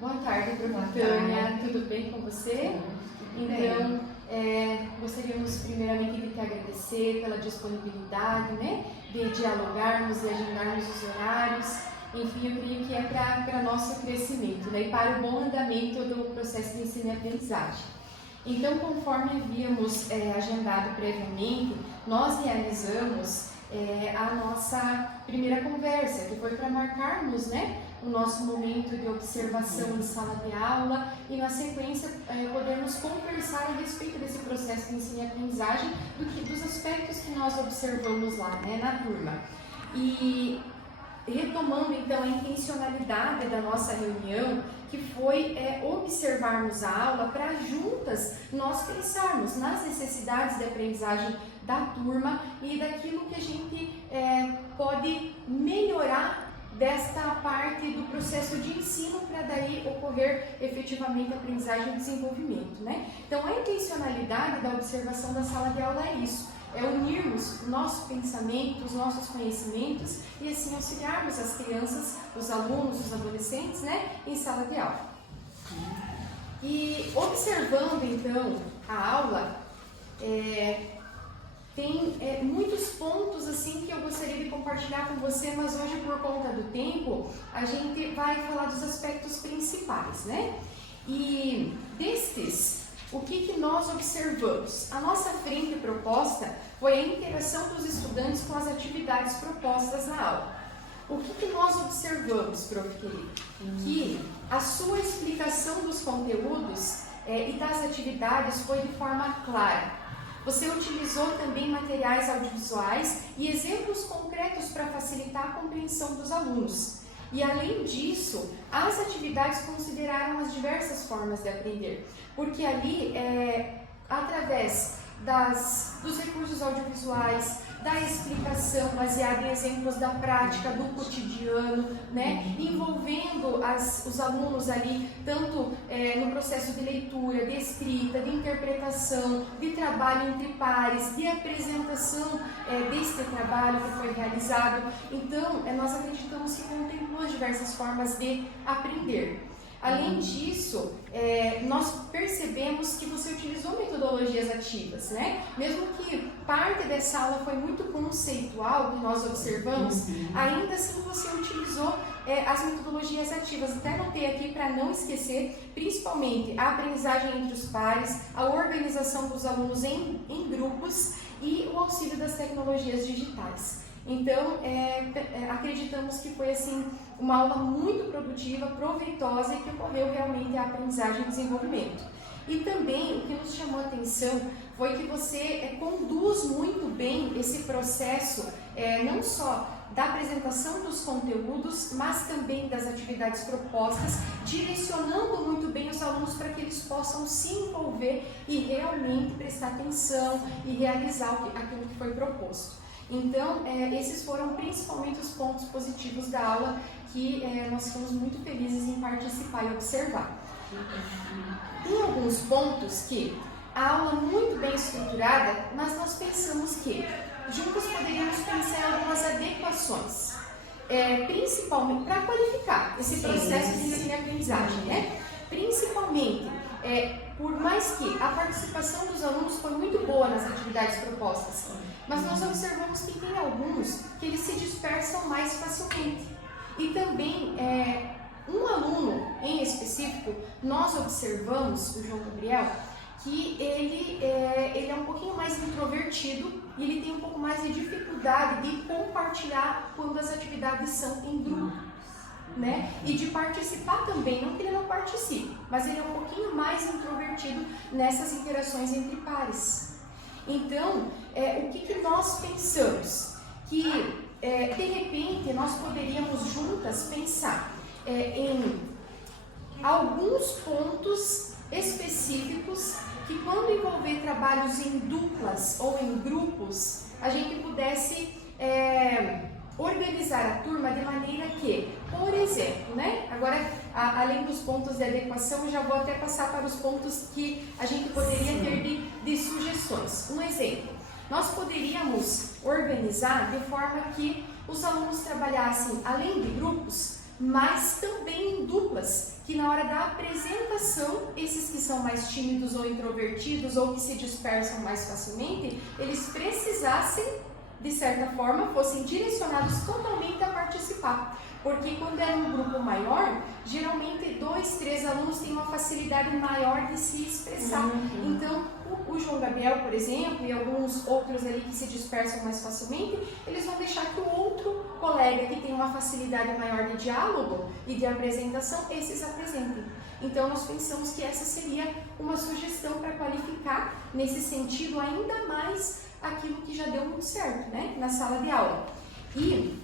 Boa tarde, Tânia. Tudo bem com você? Então, gostaríamos primeiramente de te agradecer pela disponibilidade, né, de dialogarmos e agendarmos os horários. Enfim, eu creio que é para nosso crescimento, né, e para o bom andamento do processo de ensino e aprendizagem. Então, conforme havíamos agendado previamente, nós realizamos a nossa primeira conversa, que foi para marcarmos, né, o nosso momento de observação em sala de aula e, na sequência, podemos conversar a respeito desse processo de ensino e aprendizagem, dos aspectos que nós observamos lá, né, na turma. E retomando, então, a intencionalidade da nossa reunião, que foi observarmos a aula para juntas nós pensarmos nas necessidades de aprendizagem da turma e daquilo que a gente pode melhorar desta parte do processo de ensino para daí ocorrer efetivamente a aprendizagem e desenvolvimento, né? Então, a intencionalidade da observação da sala de aula é isso, é unirmos nossos pensamentos, nossos conhecimentos e assim auxiliarmos as crianças, os alunos, os adolescentes, né, em sala de aula. E observando então a aula, tem muitos pontos assim que eu gostaria de compartilhar com você, mas hoje, por conta do tempo, a gente vai falar dos aspectos principais, né? E destes, o que nós observamos? A nossa frente proposta foi a interação dos estudantes com as atividades propostas na aula. O que nós observamos, prof. querido? Que a sua explicação dos conteúdos e das atividades foi de forma clara. Você utilizou também materiais audiovisuais e exemplos concretos para facilitar a compreensão dos alunos. E além disso, as atividades consideraram as diversas formas de aprender, porque ali, através dos recursos audiovisuais, da explicação baseada em exemplos da prática, do cotidiano, né, envolvendo os alunos ali, tanto no processo de leitura, de escrita, de interpretação, de trabalho entre pares, de apresentação deste trabalho que foi realizado. Então, nós acreditamos que contemplou as diversas formas de aprender. Além disso, nós percebemos que você utilizou metodologias ativas, né? Mesmo que parte dessa aula foi muito conceitual, que nós observamos, ainda assim você utilizou as metodologias ativas. Até anotei aqui para não esquecer, principalmente a aprendizagem entre os pares, a organização dos alunos em grupos e o auxílio das tecnologias digitais. Então, acreditamos que foi assim uma aula muito produtiva, proveitosa e que ocorreu realmente a aprendizagem e desenvolvimento. E também o que nos chamou a atenção foi que você conduz muito bem esse processo, não só da apresentação dos conteúdos, mas também das atividades propostas, direcionando muito bem os alunos para que eles possam se envolver e realmente prestar atenção e realizar aquilo que foi proposto. Então, esses foram principalmente os pontos positivos da aula que nós ficamos muito felizes em participar e observar. Tem alguns pontos que a aula muito bem estruturada, mas nós pensamos que juntos poderíamos pensar em algumas adequações, principalmente para qualificar esse processo de ensino e aprendizagem, né? Principalmente, por mais que a participação dos alunos foi muito boa nas atividades propostas, mas nós observamos que tem alguns que eles se dispersam mais facilmente. E também, um aluno em específico, nós observamos, o João Gabriel, que ele é um pouquinho mais introvertido e ele tem um pouco mais de dificuldade de compartilhar quando as atividades são em grupo, né? E de participar também, não que ele não participe, mas ele é um pouquinho mais introvertido nessas interações entre pares. Então, o que nós pensamos? Que, de repente, nós poderíamos juntas pensar em alguns pontos específicos que, quando envolver trabalhos em duplas ou em grupos, a gente pudesse organizar a turma de maneira que, por exemplo, né? Agora, além dos pontos de adequação, eu já vou até passar para os pontos que a gente poderia ter de sugestões. Um exemplo, nós poderíamos organizar de forma que os alunos trabalhassem, além de grupos, mas também em duplas, que na hora da apresentação, esses que são mais tímidos ou introvertidos ou que se dispersam mais facilmente, eles precisassem, de certa forma, fossem direcionados totalmente a participar. Porque quando é um grupo maior, geralmente 2, 3 alunos têm uma facilidade maior de se expressar. Então, o João Gabriel, por exemplo, e alguns outros ali que se dispersam mais facilmente, eles vão deixar que o outro colega que tem uma facilidade maior de diálogo e de apresentação, esses apresentem. Então, nós pensamos que essa seria uma sugestão para qualificar, nesse sentido, ainda mais aquilo que já deu muito certo, né, na sala de aula. E,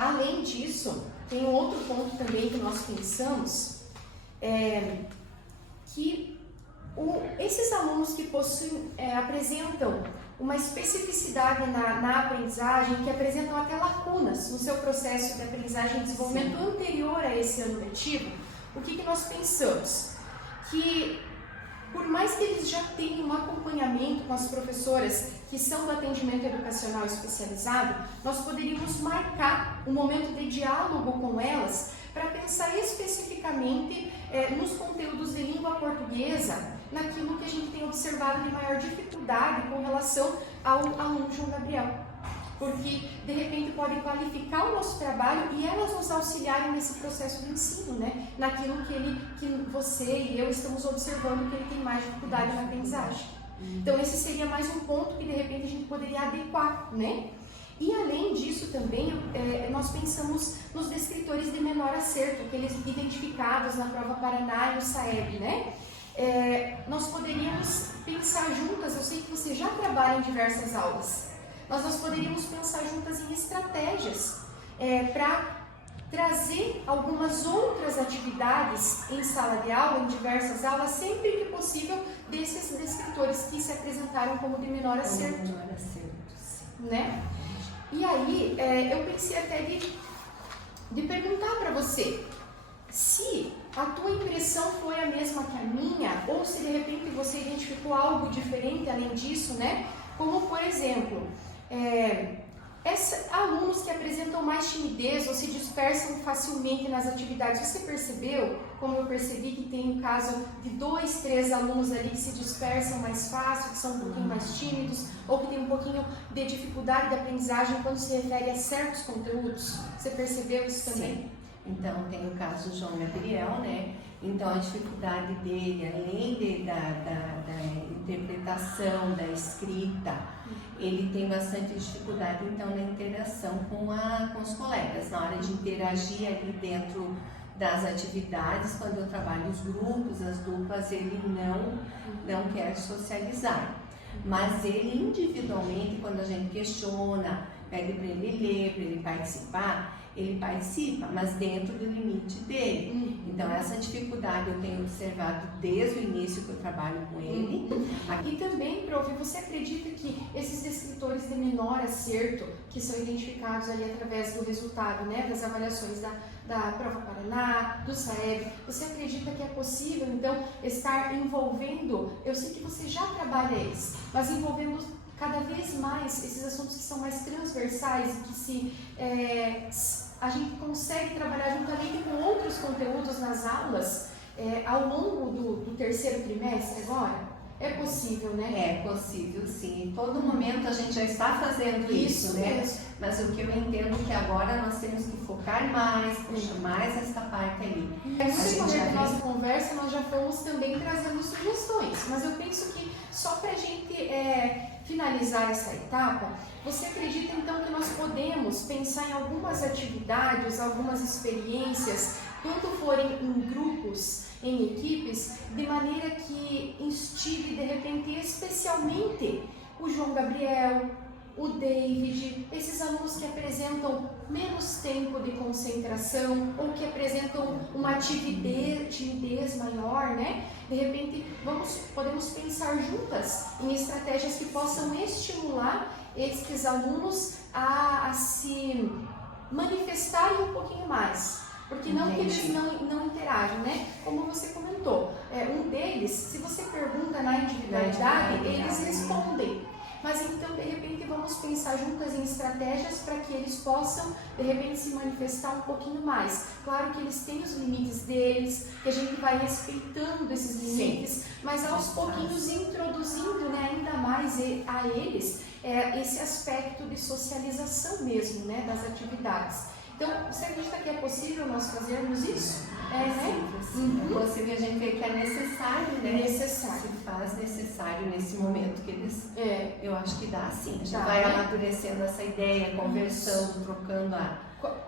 além disso, tem um outro ponto também que nós pensamos, que esses alunos que apresentam uma especificidade na aprendizagem, que apresentam até lacunas no seu processo de aprendizagem e desenvolvimento anterior a esse ano letivo, o que nós pensamos? Que por mais que eles já tenham um acompanhamento com as professoras que são do atendimento educacional especializado, nós poderíamos marcar um momento de diálogo com elas para pensar especificamente nos conteúdos de língua portuguesa, naquilo que a gente tem observado de maior dificuldade com relação ao aluno João Gabriel. Porque, de repente, pode qualificar o nosso trabalho e elas nos auxiliarem nesse processo de ensino, né? Naquilo que você e eu estamos observando que ele tem mais dificuldade na aprendizagem. Então, esse seria mais um ponto que, de repente, a gente poderia adequar, né? E, além disso, também, nós pensamos nos descritores de menor acerto, aqueles identificados na Prova Paraná e no SAEB, né? Nós poderíamos pensar juntas, eu sei que você já trabalha em diversas aulas, mas nós poderíamos pensar juntas em estratégias para trazer algumas outras atividades em sala de aula, em diversas aulas, sempre que possível, desses descritores que se apresentaram como de menor acerto. Né? E aí, eu pensei até de perguntar para você se a tua impressão foi a mesma que a minha, ou se de repente você identificou algo diferente além disso, né? Como, por exemplo, alunos que apresentam mais timidez ou se dispersam facilmente nas atividades. Você percebeu, como eu percebi, que tem um caso de 2, 3 alunos ali que se dispersam mais fácil, que são um pouquinho mais tímidos, ou que tem um pouquinho de dificuldade de aprendizagem quando se refere a certos conteúdos? Você percebeu isso também? Sim. Então, tem o caso do João Gabriel, né? Então, a dificuldade dele, além da interpretação, da escrita, ele tem bastante dificuldade, então, na interação com os colegas, na hora de interagir ali dentro das atividades, quando eu trabalho os grupos, as duplas, ele não quer socializar. Mas ele, individualmente, quando a gente questiona, pede para ele ler, para ele participar, ele participa, mas dentro do limite dele. Então, essa dificuldade eu tenho observado desde o início que eu trabalho com ele. E também, Prof, você acredita que esses descritores de menor acerto, que são identificados ali através do resultado, né, das avaliações da Prova Paraná, do SAEB, você acredita que é possível, então, estar envolvendo, eu sei que você já trabalha eles, mas envolvendo cada vez mais esses assuntos que são mais transversais e que a gente consegue trabalhar juntamente com outros conteúdos nas aulas ao longo do terceiro trimestre agora? É possível, né? É possível, sim. Em todo momento a gente já está fazendo isso, né? Mesmo. Mas o que eu entendo é que agora nós temos que focar mais, puxar mais essa parte ali. No decorrer da nossa conversa, nós já fomos também trazendo sugestões, mas eu penso que só para a gente finalizar essa etapa, você acredita então que nós podemos pensar em algumas atividades, algumas experiências, quando forem em grupos, em equipes, de maneira que instigue de repente especialmente o João Gabriel, o David, esses alunos que apresentam menos tempo de concentração ou que apresentam uma timidez maior, né? De repente, podemos pensar juntas em estratégias que possam estimular esses alunos a se manifestarem um pouquinho mais. Porque não que eles não interagem, né? Como você comentou, um deles, se você pergunta na individualidade, eles respondem. mas então de repente vamos pensar juntas em estratégias para que eles possam de repente se manifestar um pouquinho mais. Claro que eles têm os limites deles, que a gente vai respeitando esses limites, mas aos pouquinhos introduzindo, né, ainda mais a eles esse aspecto de socialização mesmo, né, das atividades. Então, você acredita que é possível nós fazermos isso? Né? É possível, a gente vê que é necessário, né? Necessário. Se faz necessário nesse momento que eles... Eu acho que dá sim. A gente Dá, vai né? amadurecendo essa ideia, conversando, trocando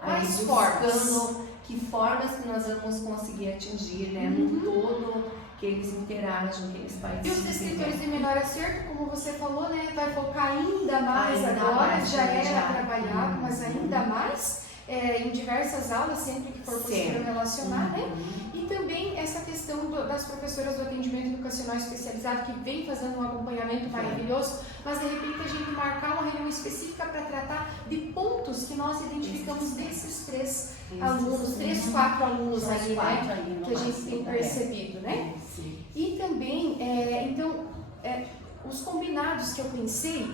Quais formas? buscando que formas que nós vamos conseguir atingir, né? No todo, que eles interajam, que eles E participem. os descritores de menor acerto, como você falou, né? Vai focar ainda mais Ainda agora, mais, já né? era trabalhado, mas ainda mais em diversas aulas, sempre que for possível relacionar, né? E também essa questão das professoras do atendimento educacional especializado, que vem fazendo um acompanhamento maravilhoso, mas de repente a gente marcar uma reunião específica para tratar de pontos que nós identificamos desses 3 alunos, 3, 4 alunos ali, né? Que a gente tem percebido, né? E também, então, os combinados que eu pensei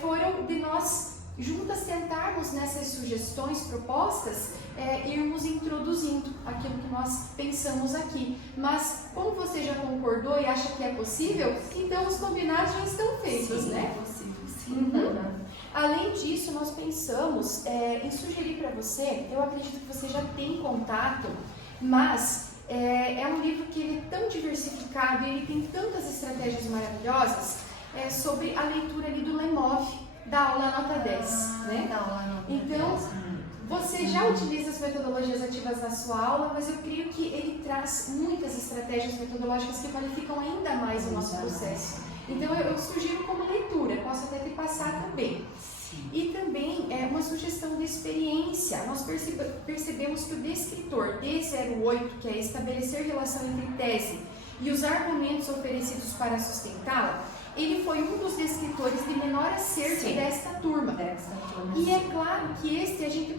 foram de nós juntas tentarmos nessas sugestões, propostas, irmos introduzindo aquilo que nós pensamos aqui. Mas como você já concordou e acha que é possível, então os combinados já estão feitos, né? É possível, sim. Além disso, nós pensamos em sugerir para você, eu acredito que você já tem contato, mas é um livro que ele é tão diversificado e ele tem tantas estratégias maravilhosas sobre a leitura ali do Lemov, da aula nota 10, né? Então, você já utiliza as metodologias ativas na sua aula, mas eu creio que ele traz muitas estratégias metodológicas que qualificam ainda mais o nosso processo. Então, eu sugiro como leitura, posso até te passar também. E também uma sugestão de experiência. Nós percebemos que o descritor D08, que é estabelecer relação entre tese e os argumentos oferecidos para sustentá-la, ele foi um dos descritores de menor acerto desta turma. E é claro que este a gente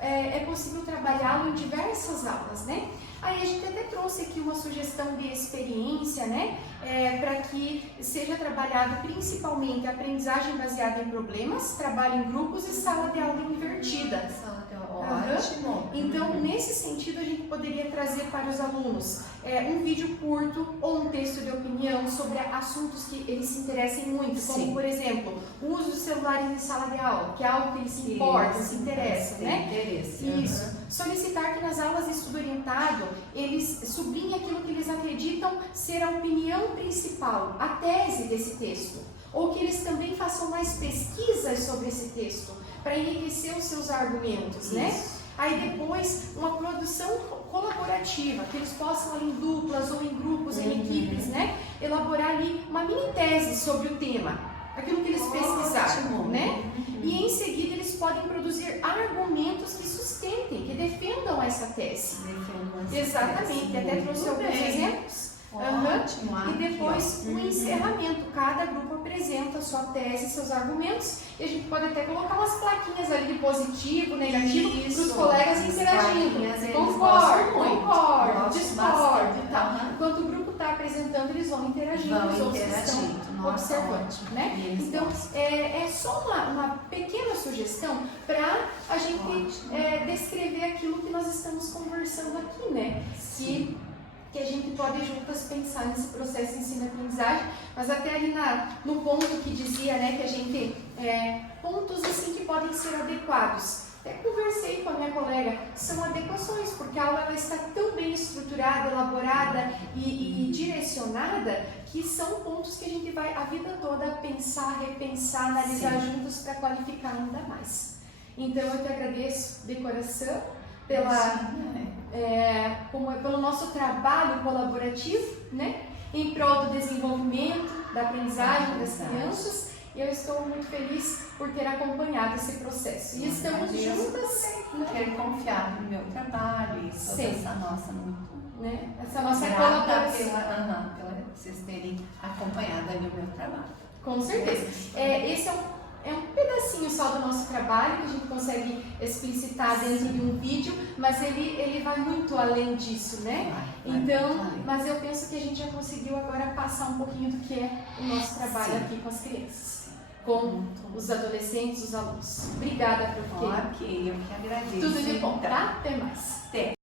é possível trabalhá-lo em diversas aulas, né? Aí a gente até trouxe aqui uma sugestão de experiência, né? Para que seja trabalhado principalmente a aprendizagem baseada em problemas, trabalho em grupos e sala de aula invertida. Ótimo. Então, nesse sentido, a gente poderia trazer para os alunos um vídeo curto ou um texto de opinião sobre assuntos que eles se interessem muito, como, por exemplo, o uso dos celulares em sala de aula, que é algo que eles se importam, se interessam, né? Isso. Solicitar que nas aulas de estudo orientado, eles sublinhem aquilo que eles acreditam ser a opinião principal, a tese desse texto, ou que eles também façam mais pesquisas sobre esse texto, para enriquecer os seus argumentos, né? Aí depois, uma produção colaborativa, que eles possam em duplas ou em grupos, em equipes, né? Elaborar ali uma mini tese sobre o tema, aquilo que eles pesquisaram, né? E em seguida eles podem produzir argumentos que sustentem, que defendam essa tese. Exatamente, até trouxe alguns exemplos. Ótimo. E depois um encerramento, cada grupo apresenta a sua tese, seus argumentos, e a gente pode até colocar umas plaquinhas ali de positivo, negativo, para os colegas interagindo. Concordo, discordo e tal. Enquanto o grupo está apresentando, eles vão interagindo, os outros estão observando, né? Então, é só uma pequena sugestão para a gente descrever aquilo que nós estamos conversando aqui, né? Que a gente pode juntas pensar nesse processo de ensino-aprendizagem, mas até ali no ponto que dizia, né, que a gente, pontos assim que podem ser adequados. Até conversei com a minha colega, são adequações, porque a aula ela está tão bem estruturada, elaborada e direcionada, que são pontos que a gente vai a vida toda pensar, repensar, analisar juntos para qualificar ainda mais. Então eu te agradeço de coração pelo nosso trabalho colaborativo, né, em prol do desenvolvimento, da aprendizagem das crianças, e eu estou muito feliz por ter acompanhado esse processo. E estamos juntas, ter confiado no meu trabalho e essa nossa essa nossa colaboração. Pela vocês terem acompanhado ali o meu trabalho. Com certeza. Esse é um pedacinho só do nosso trabalho que a gente consegue explicitar dentro de um vídeo, mas ele vai muito além disso, né? Mas eu penso que a gente já conseguiu agora passar um pouquinho do que é o nosso trabalho aqui com as crianças. com os adolescentes, os alunos. Obrigada, professora. Ok, eu que agradeço. Tudo de bom, tá? Até mais. Até.